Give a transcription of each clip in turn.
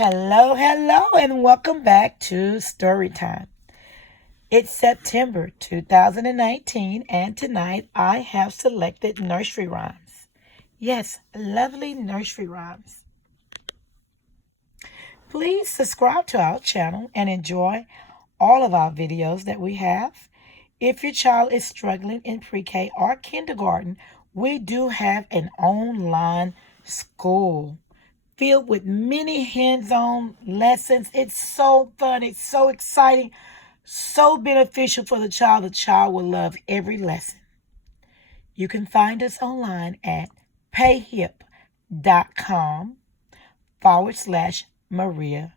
Hello, hello, and welcome back to Story Time. It's September 2019, and tonight I have selected nursery rhymes. Yes, lovely nursery rhymes. Please subscribe to our channel and enjoy all of our videos that we have. If your child is struggling in pre-K or kindergarten, we do have an online school filled with many hands-on lessons. It's so fun. It's so exciting, so beneficial for the child. The child will love every lesson. You can find us online at payhip.com/Maria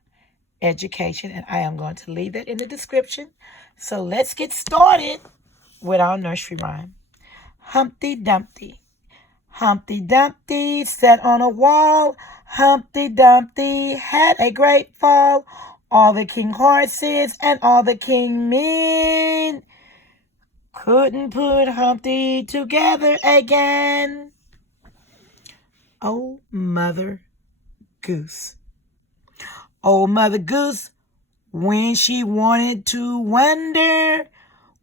Education, and I am going to leave that in the description. So let's get started with our nursery rhyme. Humpty Dumpty. Humpty Dumpty sat on a wall. Humpty Dumpty had a great fall. All the king horses and all the king men couldn't put Humpty together again. Oh, Mother Goose. Oh, Mother Goose, when she wanted to wander,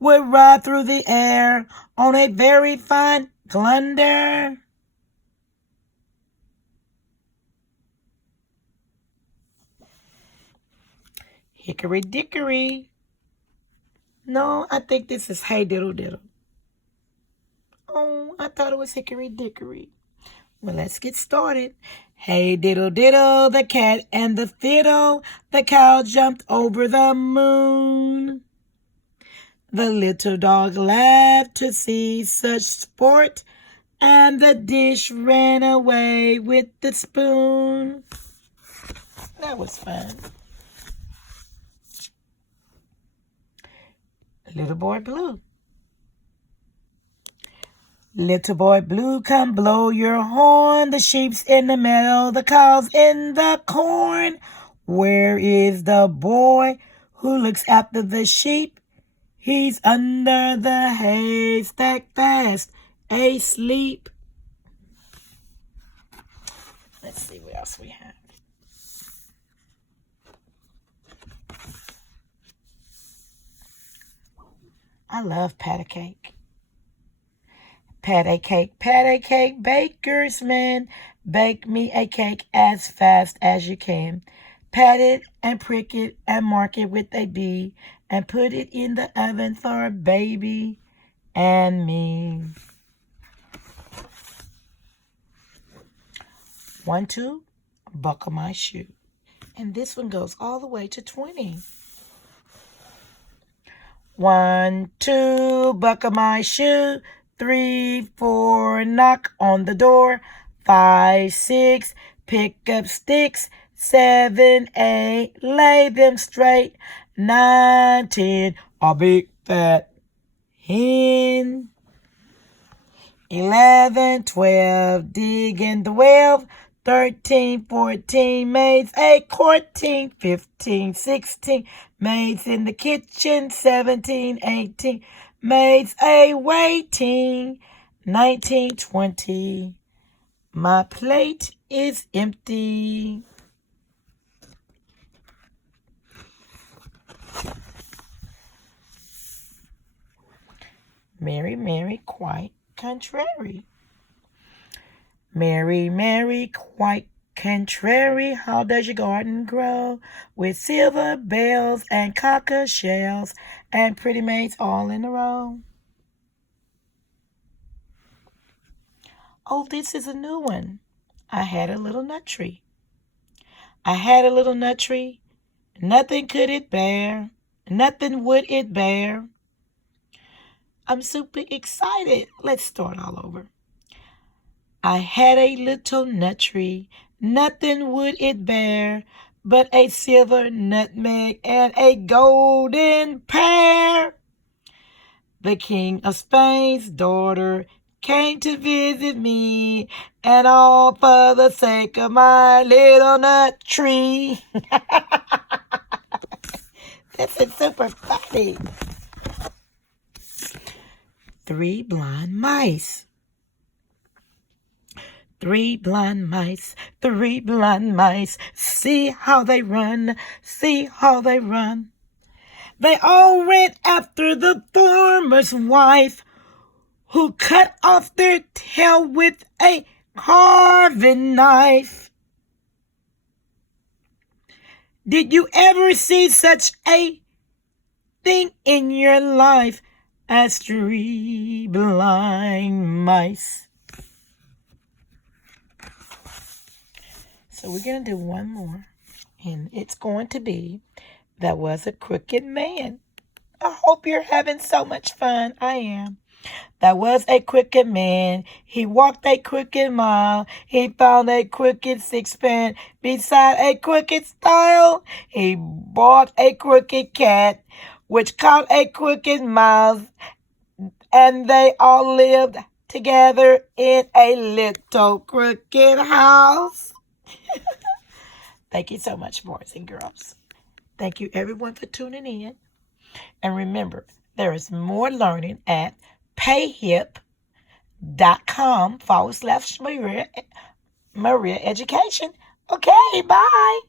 would ride through the air on a very fine glunder. Hickory dickory. No, I think this is hey diddle diddle. Oh, I thought it was hickory dickory. Well, let's get started. Hey diddle diddle, the cat and the fiddle, the cow jumped over the moon. The little dog laughed to see such sport, and the dish ran away with the spoon. That was fun. Little Boy Blue. Little Boy Blue, come blow your horn. The sheep's in the meadow, the cow's in the corn. Where is the boy who looks after the sheep? He's under the haystack fast asleep. Let's see what else we have. I love pat a cake. Pat a cake, baker's man. Bake me a cake as fast as you can. Pat it and prick it and mark it with a B and put it in the oven for baby and me. 1, 2, buckle my shoe. And this one goes all the way to 20. 1, 2, buckle my shoe. 3, 4, knock on the door. 5, 6, pick up sticks. 7, 8, lay them straight. 9, 10, a big fat hen. 11, 12, dig in the well. 13, 14, maids a courting. 15, 16, maids in the kitchen. 17, 18, maids a waiting. 19, 20, my plate is empty. Mary, Mary, quite contrary. Mary, Mary, quite contrary, how does your garden grow? With silver bells and cocker shells and pretty maids all in a row. Oh, this is a new one. I had a little nut tree. I had a little nut tree. Nothing could it bear. Nothing would it bear. I'm super excited. Let's start all over. I had a little nut tree, nothing would it bear, but a silver nutmeg and a golden pear. The King of Spain's daughter came to visit me, and all for the sake of my little nut tree. This is super funny. 3 blind mice. Three blind mice, see how they run, see how they run. They all ran after the farmer's wife, who cut off their tail with a carving knife. Did you ever see such a thing in your life as three blind mice? So we're going to do one more, and it's going to be, there was a crooked man. I hope you're having so much fun. I am. There was a crooked man. He walked a crooked mile. He found a crooked sixpence beside a crooked stile. He bought a crooked cat, which caught a crooked mouse, and they all lived together in a little crooked house. Thank you so much, boys and girls. Thank you, everyone, for tuning in. And remember, there is more learning at payhip.com/Maria Education. Okay, bye.